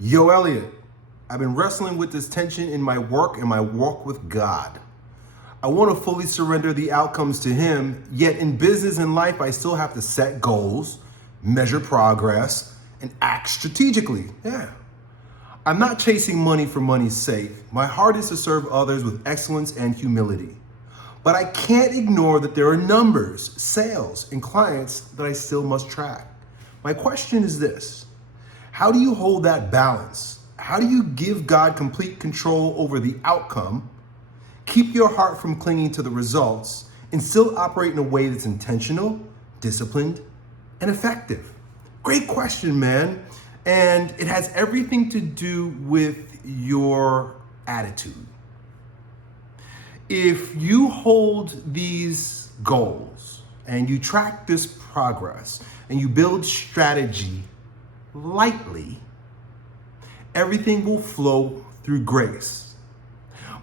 Yo, Elliott, I've been wrestling with this tension in my work and my walk with God. I want to fully surrender the outcomes to Him, yet in business and life, I still have to set goals, measure progress, and act strategically. I'm not chasing money for money's sake. My heart is to serve others with excellence and humility. But I can't ignore that there are numbers, sales, and clients that I still must track. My question is this: how do you hold that balance? How do you give God complete control over the outcome, keep your heart from clinging to the results, and still operate in a way that's intentional, disciplined, and effective? Great question, man. And it has everything to do with your attitude. If you hold these goals and you track this progress and you build strategy lightly, everything will flow through grace.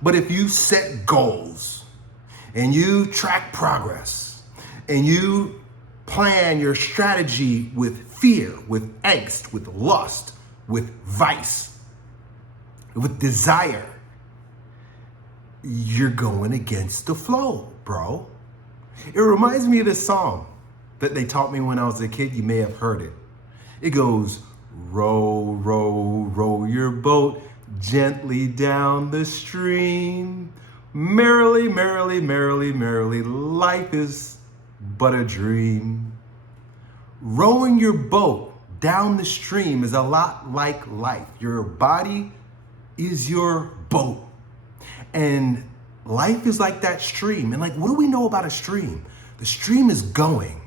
But if you set goals and you track progress and you plan your strategy with fear, with angst, with lust, with vice, with desire, you're going against the flow, bro. It reminds me of this song that they taught me when I was a kid. You may have heard it. It goes, row, row, row your boat gently down the stream. Merrily, merrily, merrily, merrily, life is but a dream. Rowing your boat down the stream is a lot like life. Your body is your boat. And life is like that stream. And what do we know about a stream? The stream is going.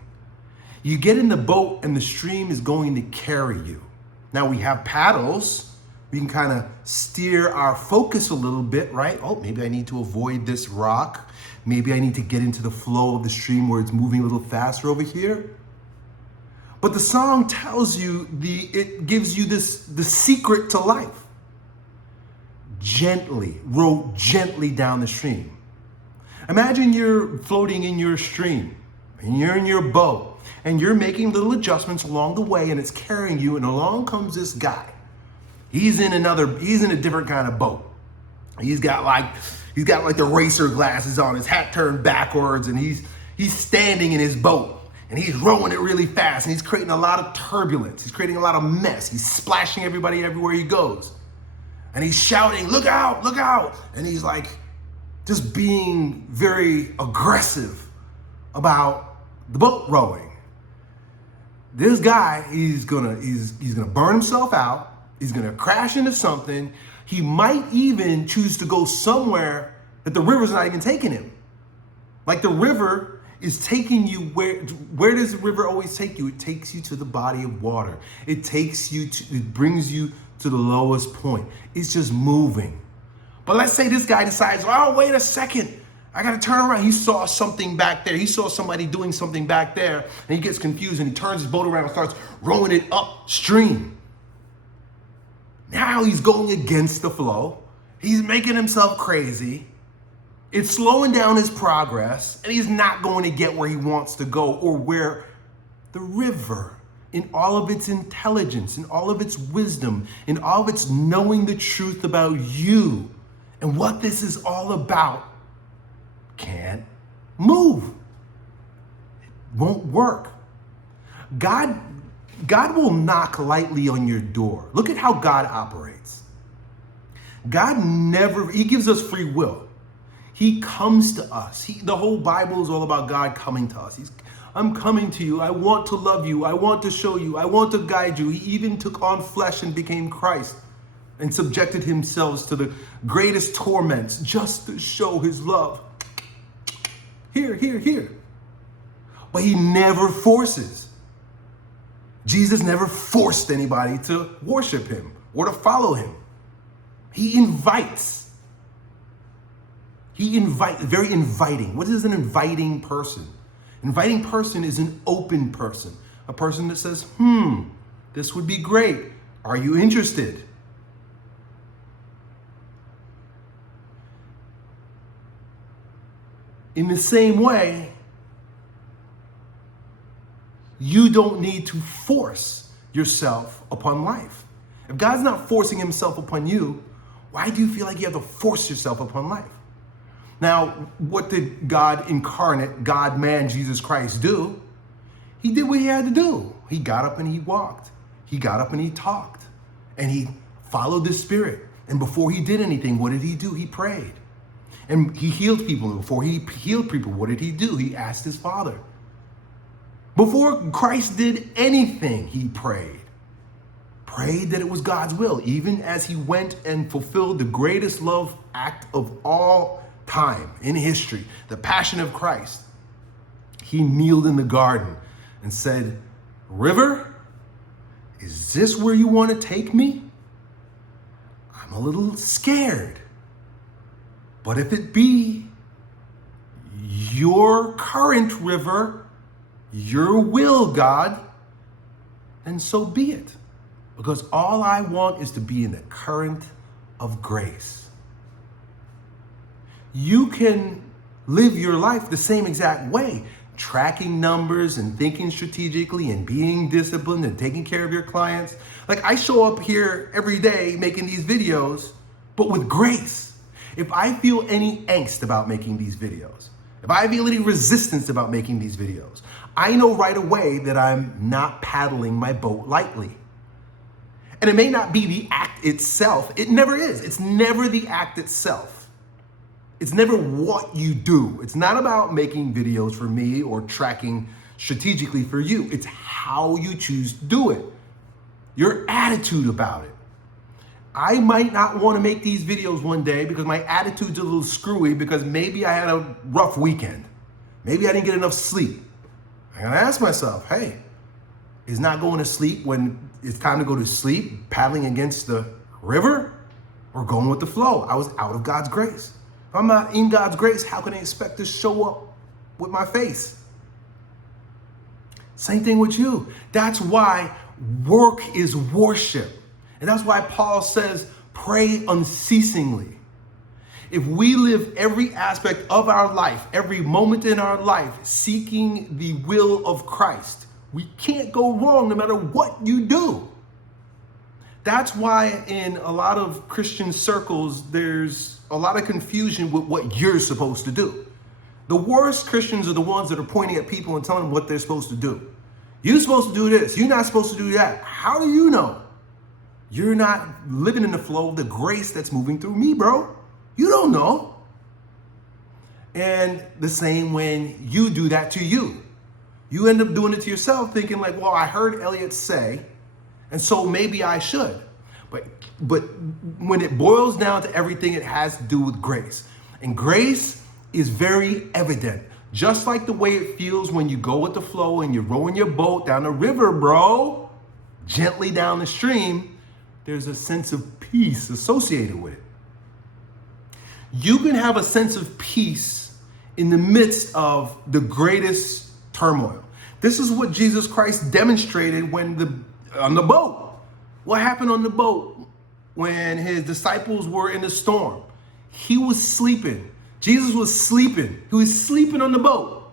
You get in the boat and the stream is going to carry you. Now we have paddles. We can kind of steer our focus a little bit, right? Oh, maybe I need to avoid this rock. Maybe I need to get into the flow of the stream where it's moving a little faster over here. But the song tells you, it gives you the secret to life. Gently, row gently down the stream. Imagine you're floating in your stream and you're in your boat and you're making little adjustments along the way and it's carrying you, and along comes this guy. He's in a different kind of boat. He's got the racer glasses on, his hat turned backwards, and he's standing in his boat and he's rowing it really fast and he's creating a lot of turbulence. He's creating a lot of mess. He's splashing everybody everywhere he goes. And he's shouting, look out, look out. And he's just being very aggressive about the boat rowing. This guy, he's gonna burn himself out. He's gonna crash into something. He might even choose to go somewhere that the river's not even taking him. The river is taking you where does the river always take you? It takes you to the body of water. It brings you to the lowest point. It's just moving. But let's say this guy decides, oh, wait a second, I gotta turn around. He saw something back there. He saw somebody doing something back there, and he gets confused and he turns his boat around and starts rowing it upstream. Now he's going against the flow. He's making himself crazy. It's slowing down his progress, and he's not going to get where he wants to go, or where the river, in all of its intelligence, in all of its wisdom, in all of its knowing the truth about you and what this is all about, can't move. It won't work. God will knock lightly on your door. Look at how God operates. He gives us free will. He comes to us. The whole Bible is all about God coming to us. I'm coming to you. I want to love you. I want to show you. I want to guide you. He even took on flesh and became Christ and subjected himself to the greatest torments just to show his love. Here. But he never forces. Jesus never forced anybody to worship him or to follow him. He invites. Very inviting. What is an inviting person? Inviting person is an open person, a person that says, this would be great. Are you interested? In the same way, you don't need to force yourself upon life. If God's not forcing himself upon you, why do you feel like you have to force yourself upon life? Now, what did God incarnate, God man, Jesus Christ do? He did what he had to do. He got up and he walked. He got up and he talked. And he followed the Spirit. And before he did anything, what did he do? He prayed. And he healed people. And before he healed people, what did he do? He asked his Father. Before Christ did anything, he prayed. Prayed that it was God's will, even as he went and fulfilled the greatest love act of all time in history, the Passion of Christ. He kneeled in the garden and said, "River, is this where you want to take me? I'm a little scared. But if it be your current river, your will, God, then so be it. Because all I want is to be in the current of grace." You can live your life the same exact way, tracking numbers and thinking strategically and being disciplined and taking care of your clients. Like, I show up here every day making these videos, but with grace. If I feel any angst about making these videos, if I feel any resistance about making these videos, I know right away that I'm not paddling my boat lightly. And it may not be the act itself. It never is. It's never the act itself. It's never what you do. It's not about making videos for me or tracking strategically for you. It's how you choose to do it. Your attitude about it. I might not want to make these videos one day because my attitude's a little screwy because maybe I had a rough weekend. Maybe I didn't get enough sleep. I gotta ask myself, hey, is not going to sleep when it's time to go to sleep, paddling against the river, or going with the flow? I was out of God's grace. If I'm not in God's grace, how can I expect to show up with my face? Same thing with you. That's why work is worship. And that's why Paul says, pray unceasingly. If we live every aspect of our life, every moment in our life, seeking the will of Christ, we can't go wrong no matter what you do. That's why in a lot of Christian circles, there's a lot of confusion with what you're supposed to do. The worst Christians are the ones that are pointing at people and telling them what they're supposed to do. You're supposed to do this. You're not supposed to do that. How do you know? You're not living in the flow of the grace that's moving through me, bro. You don't know. And the same when you do that to you. You end up doing it to yourself thinking like, well, I heard Elliott say, and so maybe I should. But when it boils down to everything, it has to do with grace. And grace is very evident. Just like the way it feels when you go with the flow and you're rowing your boat down the river, bro, gently down the stream, there's a sense of peace associated with it. You can have a sense of peace in the midst of the greatest turmoil. This is what Jesus Christ demonstrated on the boat. What happened on the boat when his disciples were in the storm? He was sleeping. Jesus was sleeping. He was sleeping on the boat.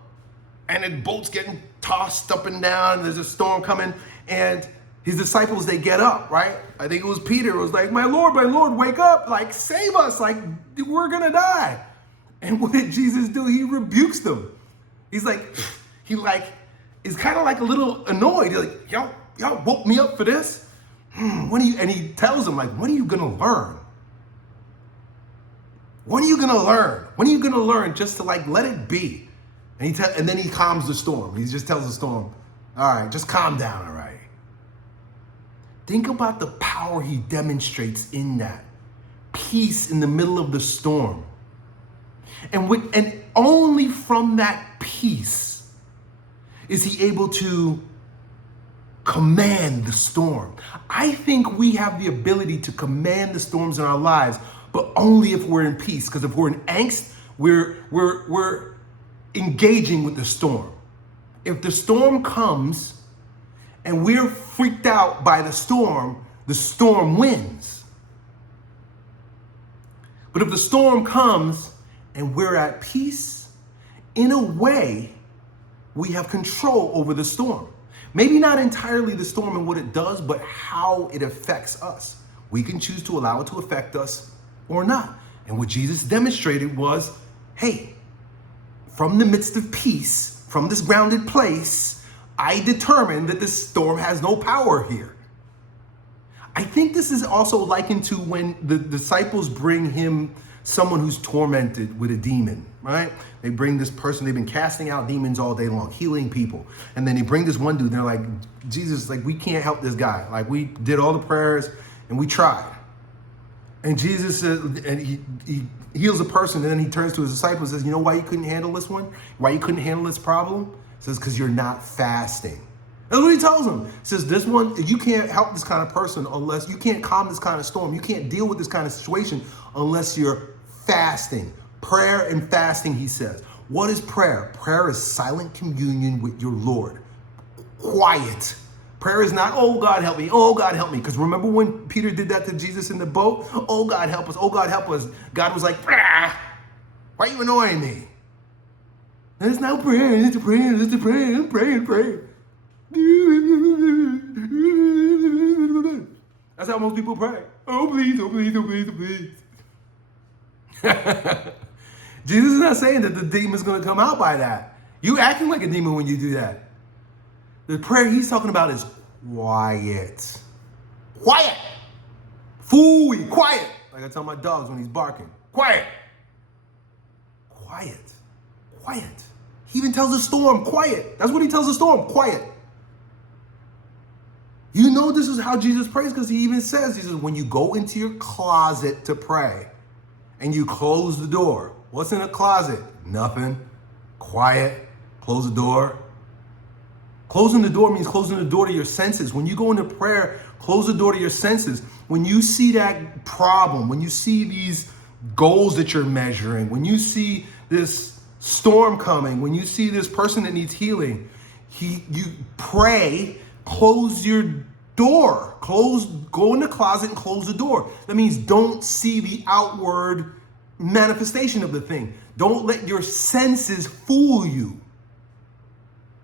And the boat's getting tossed up and down. And there's a storm coming. And his disciples, they get up, right? I think it was Peter. It was like, my Lord, wake up. Like, save us. Like, we're going to die. And what did Jesus do? He rebukes them. He's like, is kind of like a little annoyed. He's like, y'all woke me up for this? And he tells them, like, when are you going to learn? When are you going to learn? When are you going to learn just to like, let it be? And then he calms the storm. He just tells the storm, all right, just calm down, all right? Think about the power he demonstrates in that. Peace in the middle of the storm. And only from that peace is he able to command the storm. I think we have the ability to command the storms in our lives, but only if we're in peace. Because if we're in angst, we're engaging with the storm. If the storm comes and we're freaked out by the storm wins. But if the storm comes and we're at peace, in a way, we have control over the storm. Maybe not entirely the storm and what it does, but how it affects us. We can choose to allow it to affect us or not. And what Jesus demonstrated was, hey, from the midst of peace, from this grounded place, I determine that this storm has no power here. I think this is also likened to when the disciples bring him someone who's tormented with a demon, right? They bring this person, they've been casting out demons all day long, healing people. And then they bring this one dude, and they're like, Jesus, like, we can't help this guy. Like, we did all the prayers and we tried. And Jesus says, and he heals the person, and then he turns to his disciples and says, you know why you couldn't handle this one? Why you couldn't handle this problem? He says, because you're not fasting. That's what he tells them. He says, this one, you can't help this kind of person unless, you can't calm this kind of storm. You can't deal with this kind of situation unless you're fasting. Prayer and fasting, he says. What is prayer? Prayer is silent communion with your Lord. Quiet. Prayer is not, oh, God, help me. Oh, God, help me. Because remember when Peter did that to Jesus in the boat? Oh, God, help us. Oh, God, help us. God was like, why are you annoying me? And it's not prayer. It's a prayer. It's a prayer. I'm praying. That's how most people pray. Oh, please, oh, please, oh, please, oh, please. Jesus is not saying that the demon's going to come out by that. You acting like a demon when you do that. The prayer he's talking about is quiet. Quiet. Fooey, quiet. Like I tell my dogs when he's barking. Quiet. Quiet. Quiet. He even tells the storm, quiet. That's what he tells the storm, quiet. You know this is how Jesus prays because he even says, he says, when you go into your closet to pray and you close the door, what's in a closet? Nothing. Quiet. Close the door. Closing the door means closing the door to your senses. When you go into prayer, close the door to your senses. When you see that problem, when you see these goals that you're measuring, when you see this storm coming, when you see this person that needs healing, you pray, close your door. Go in the closet and close the door. That means don't see the outward manifestation of the thing. Don't let your senses fool you.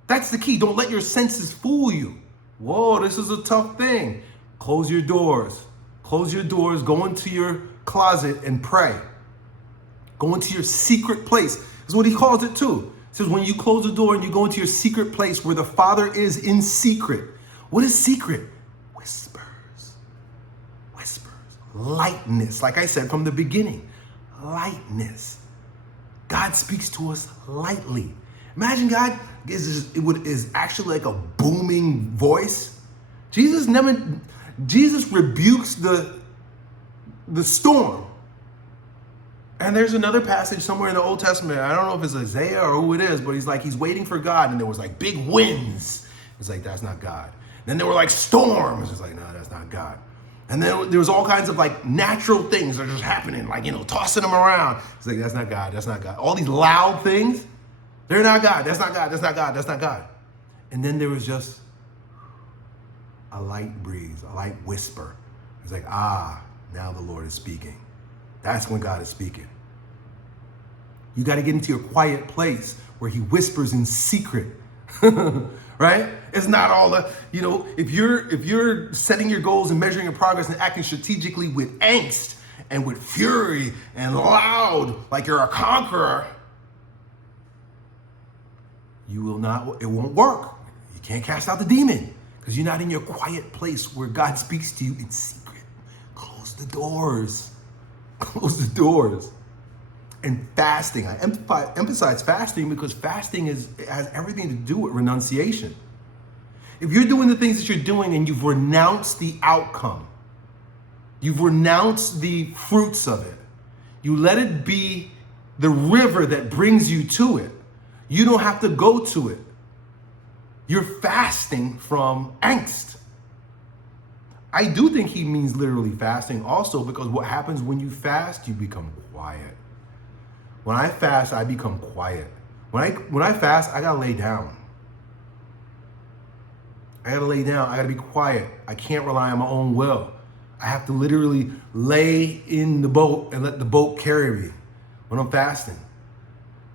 That's the key. Don't let your senses fool you. Whoa, this is a tough thing. Close your doors. Close your doors. Go into your closet and pray. Go into your secret place. That's what he calls it too. He says when you close the door and you go into your secret place where the Father is in secret. What is secret? Whispers. Whispers. Lightness. Like I said from the beginning. Lightness. God speaks to us lightly. Imagine God is actually like a booming voice. Jesus rebukes the storm. And there's another passage somewhere in the Old Testament. I don't know if it's Isaiah or who it is, but he's waiting for God, and there was like big winds. It's like, that's not God. Then there were like storms. It's like, no, that's not God. And then there was all kinds of like natural things that are just happening, like, tossing them around. It's like, that's not God. That's not God. All these loud things. They're not God. That's not God. That's not God. That's not God. And then there was just a light breeze, a light whisper. It's like, now the Lord is speaking. That's when God is speaking. You got to get into your quiet place where he whispers in secret. Right? It's not all the, if you're setting your goals and measuring your progress and acting strategically with angst and with fury and loud, like you're a conqueror, it won't work. You can't cast out the demon because you're not in your quiet place where God speaks to you in secret. Close the doors. Close the doors. And fasting. I emphasize fasting because fasting has everything to do with renunciation. If you're doing the things that you're doing and you've renounced the outcome, you've renounced the fruits of it, you let it be the river that brings you to it. You don't have to go to it. You're fasting from angst. I do think he means literally fasting also because what happens when you fast, you become quiet. When I fast, I become quiet. When I fast, I gotta lay down. I gotta lay down. I gotta be quiet. I can't rely on my own will. I have to literally lay in the boat and let the boat carry me when I'm fasting.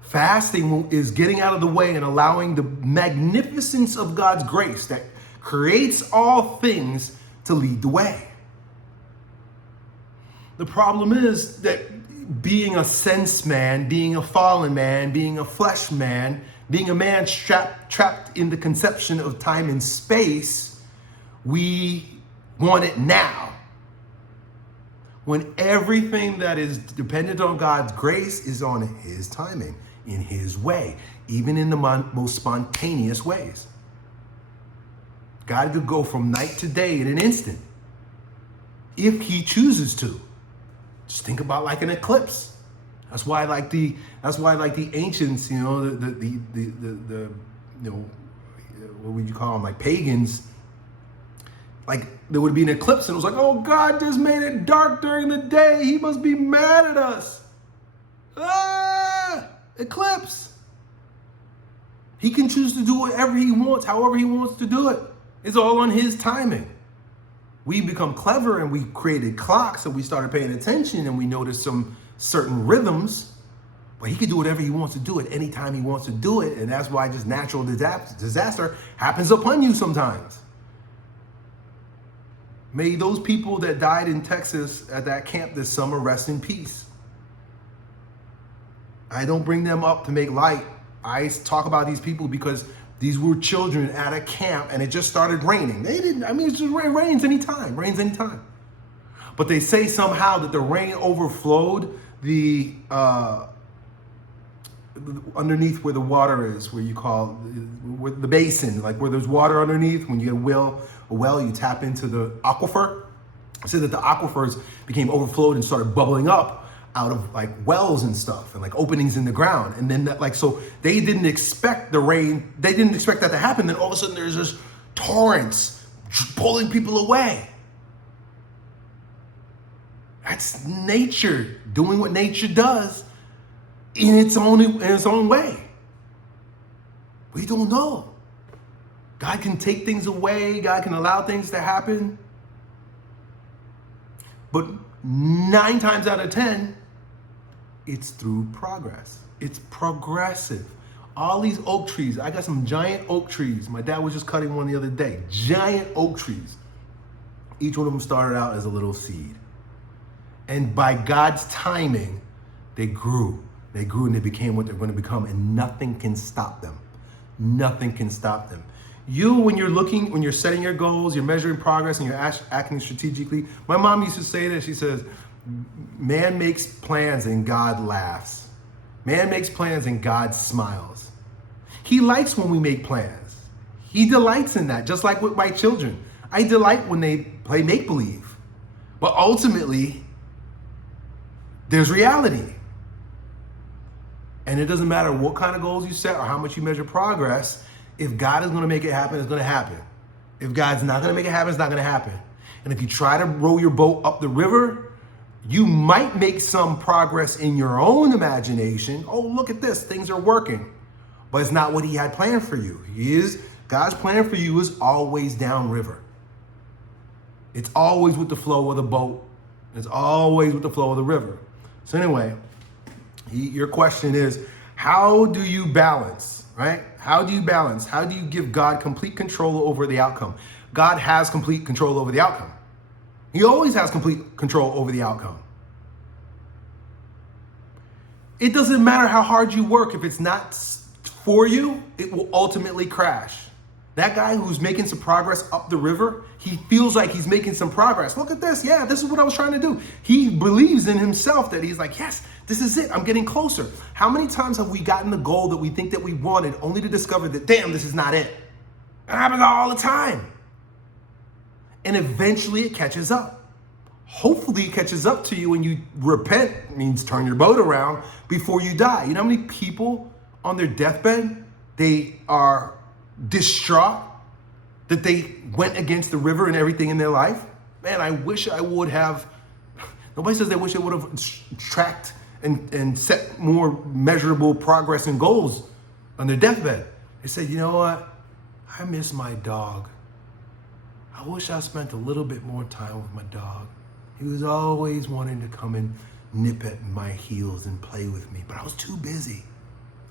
Fasting is getting out of the way and allowing the magnificence of God's grace that creates all things to lead the way. The problem is that being a sense man, being a fallen man, being a flesh man, being a man trapped in the conception of time and space, we want it now. When everything that is dependent on God's grace is on his timing, in his way, even in the most spontaneous ways. God could go from night to day in an instant if he chooses to. Just think about like an eclipse. That's why like the ancients, the what would you call them, like pagans, like there would be an eclipse and it was like, oh, God just made it dark during the day. He must be mad at us. Eclipse. He can choose to do whatever he wants, however he wants to do it. It's all on his timing. We become clever and we created clocks and we started paying attention and we noticed some certain rhythms, but he can do whatever he wants to do at any time he wants to do it. And that's why just natural disaster happens upon you sometimes. May those people that died in Texas at that camp this summer rest in peace. I don't bring them up to make light. I talk about these people because these were children at a camp and it just started raining. It just rains anytime. But they say somehow that the rain overflowed the underneath where the water is, where you call where the basin, like where there's water underneath. When you get a well, you tap into the aquifer. It said that the aquifers became overflowed and started bubbling up out of like wells and stuff and like openings in the ground. And then so they didn't expect the rain. They didn't expect that to happen. Then all of a sudden there's just torrents pulling people away. That's nature doing what nature does in its own way. We don't know. God can take things away. God can allow things to happen. But 9 times out of 10, it's through progress. It's progressive. All these oak trees, I got some giant oak trees. My dad was just cutting one the other day. Giant oak trees. Each one of them started out as a little seed. And by God's timing, they grew. They grew and they became what they're going to become, and nothing can stop them. Nothing can stop them. When you're setting your goals, you're measuring progress, and you're acting strategically. My mom used to say this. She says, man makes plans and God laughs. Man makes plans and God smiles. He likes when we make plans. He delights in that, just like with my children. I delight when they play make-believe. But ultimately, there's reality. And it doesn't matter what kind of goals you set or how much you measure progress. If God is going to make it happen, it's going to happen. If God's not going to make it happen, it's not going to happen. And if you try to row your boat up the river, you might make some progress in your own imagination. Oh, look at this. Things are working. But it's not what he had planned for you. God's plan for you is always downriver. It's always with the flow of the boat. It's always with the flow of the river. So anyway, your question is, how do you balance, right? How do you balance? How do you give God complete control over the outcome? God has complete control over the outcome. He always has complete control over the outcome. It doesn't matter how hard you work. If it's not for you, it will ultimately crash. That guy who's making some progress up the river, he feels like he's making some progress. Look at this. Yeah, this is what I was trying to do. He believes in himself that he's like, yes, this is it. I'm getting closer. How many times have we gotten the goal that we think that we wanted only to discover that, damn, this is not it? It happens all the time. And eventually it catches up. Hopefully it catches up to you and you repent. It means turn your boat around before you die. You know how many people on their deathbed, they are distraught that they went against the river and everything in their life? Man, I wish I would have. Nobody says they wish they would have tracked and set more measurable progress and goals on their deathbed. They said, you know what? I miss my dog. I wish I spent a little bit more time with my dog. He was always wanting to come and nip at my heels and play with me, but I was too busy.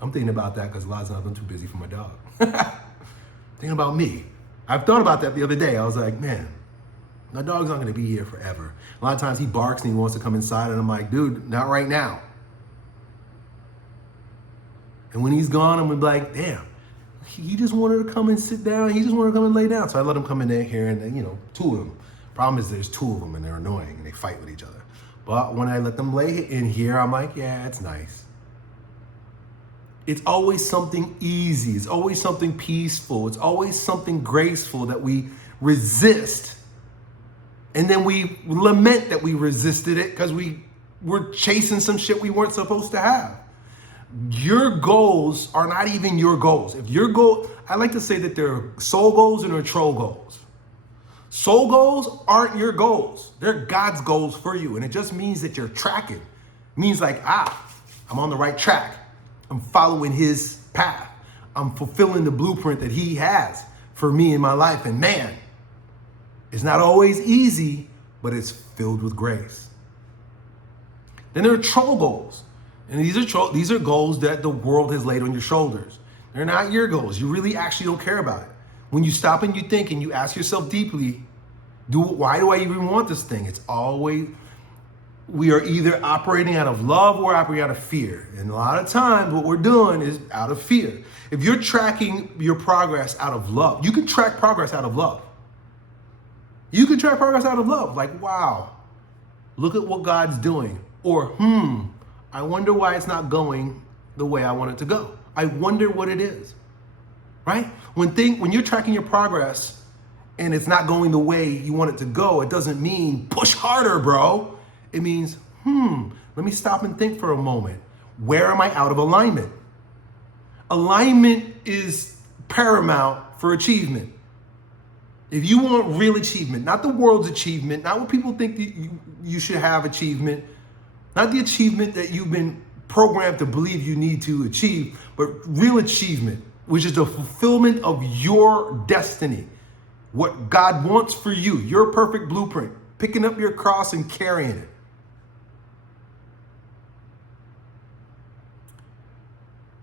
I'm thinking about that because a lot of times I'm too busy for my dog. Thinking about me. I've thought about that the other day. I was like, man, my dog's not going to be here forever. A lot of times he barks and he wants to come inside, and I'm like, dude, not right now. And when he's gone, I'm gonna be like, damn, he just wanted to come and sit down. He just wanted to come and lay down. So I let him come in there here, and then, two of them. Problem is there's two of them, and they're annoying, and they fight with each other. But when I let them lay in here, I'm like, yeah, it's nice. It's always something easy. It's always something peaceful. It's always something graceful that we resist. And then we lament that we resisted it because we were chasing some shit we weren't supposed to have. Your goals are not even your goals. If your goal, I like to say that there are soul goals and there are troll goals. Soul goals aren't your goals. They're God's goals for you. And it just means that you're tracking. It means like, I'm on the right track. I'm following his path. I'm fulfilling the blueprint that he has for me in my life. And man, it's not always easy, but it's filled with grace. Then there are troll goals. And these are goals that the world has laid on your shoulders. They're not your goals. You really actually don't care about it. When you stop and you think and you ask yourself deeply, why do I even want this thing? It's always, we are either operating out of love or operating out of fear. And a lot of times what we're doing is out of fear. If you're tracking your progress out of love, you can track progress out of love. You can track progress out of love. Like, wow, look at what God's doing. Or, I wonder why it's not going the way I want it to go. I wonder what it is, right? When you're tracking your progress and it's not going the way you want it to go, it doesn't mean push harder, bro. It means, let me stop and think for a moment. Where am I out of alignment? Alignment is paramount for achievement. If you want real achievement, not the world's achievement, not what people think that you should have achievement, not the achievement that you've been programmed to believe you need to achieve, but real achievement, which is the fulfillment of your destiny, what God wants for you, your perfect blueprint, picking up your cross and carrying it.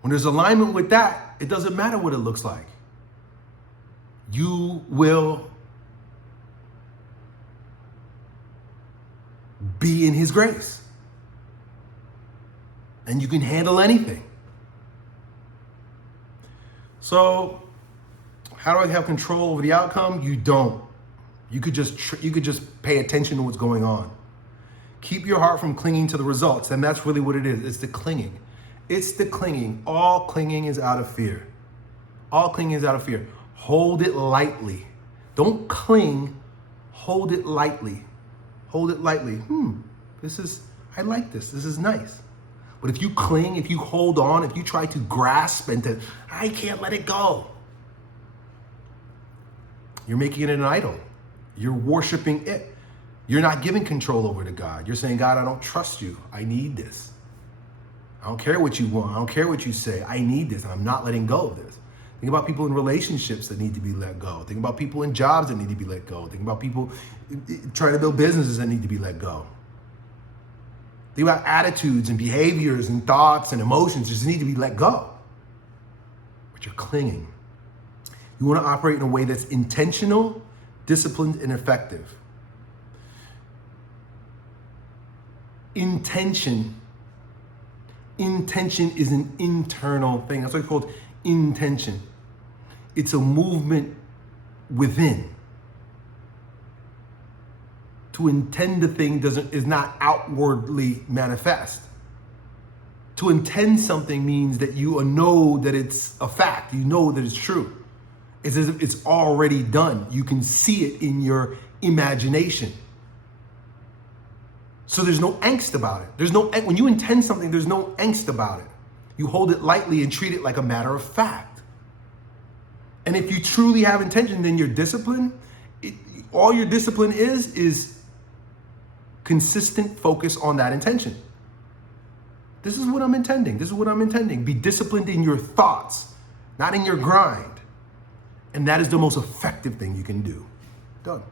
When there's alignment with that, it doesn't matter what it looks like. You will be in his grace. And you can handle anything. So, how do I have control over the outcome? You don't. You could just pay attention to what's going on. Keep your heart from clinging to the results, and that's really what it is. It's the clinging. It's the clinging. All clinging is out of fear. All clinging is out of fear. Hold it lightly. Don't cling. Hold it lightly. Hold it lightly. I like this. This is nice. But if you cling, if you hold on, if you try to grasp and I can't let it go, you're making it an idol. You're worshiping it. You're not giving control over to God. You're saying, God, I don't trust you. I need this. I don't care what you want. I don't care what you say. I need this, and I'm not letting go of this. Think about people in relationships that need to be let go. Think about people in jobs that need to be let go. Think about people trying to build businesses that need to be let go. Think about attitudes and behaviors and thoughts and emotions that just need to be let go. But you're clinging. You want to operate in a way that's intentional, disciplined, and effective. Intention is an internal thing. That's what it's called, intention. It's a movement within. To intend a thing is not outwardly manifest. To intend something means that you know that it's a fact. You know that it's true. It's as if it's already done. You can see it in your imagination. So there's no angst about it. When you intend something, there's no angst about it. You hold it lightly and treat it like a matter of fact. And if you truly have intention, then your discipline, all your discipline is consistent focus on that intention. This is what I'm intending. This is what I'm intending. Be disciplined in your thoughts, not in your grind. And that is the most effective thing you can do. Done.